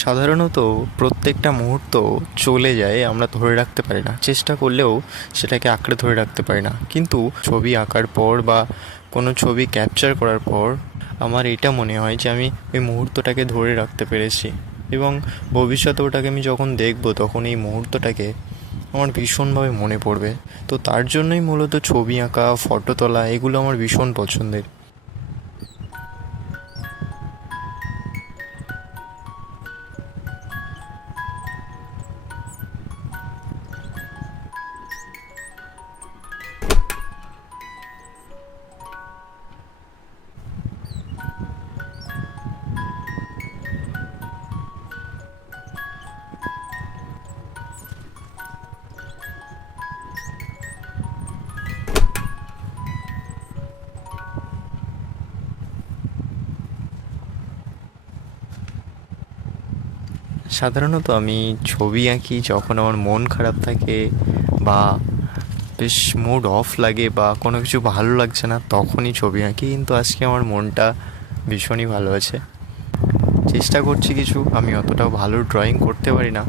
সাধারণত প্রত্যেকটা মুহূর্ত চলে যায়, আমরা ধরে রাখতে পারি না, চেষ্টা করলেও সেটাকে আঁকড়ে ধরে রাখতে পারি না। কিন্তু ছবি আঁকার পর বা কোনো ছবি ক্যাপচার করার পর আমার এটা মনে হয় যে আমি ওই মুহূর্তটাকে ধরে রাখতে পেরেছি, এবং ভবিষ্যতে ওটাকে আমি যখন দেখব তখন এই মুহূর্তটাকে আমার ভীষণভাবে মনে পড়বে। তো তার জন্যই মূলত ছবি আঁকা, ফটো তোলা এগুলো আমার ভীষণ পছন্দের। সাধারণত আমি ছবি আঁকি যখন আমার মন খারাপ থাকে বা বেশ মুড অফ লাগে বা কোনো কিছু ভালো লাগছে না, তখনই ছবি আঁকি। কিন্তু আজকে আমার মনটা ভীষণই ভালো আছে। চেষ্টা করছি কিছু, আমি অতটাও ভালো ড্রয়িং করতে পারি না,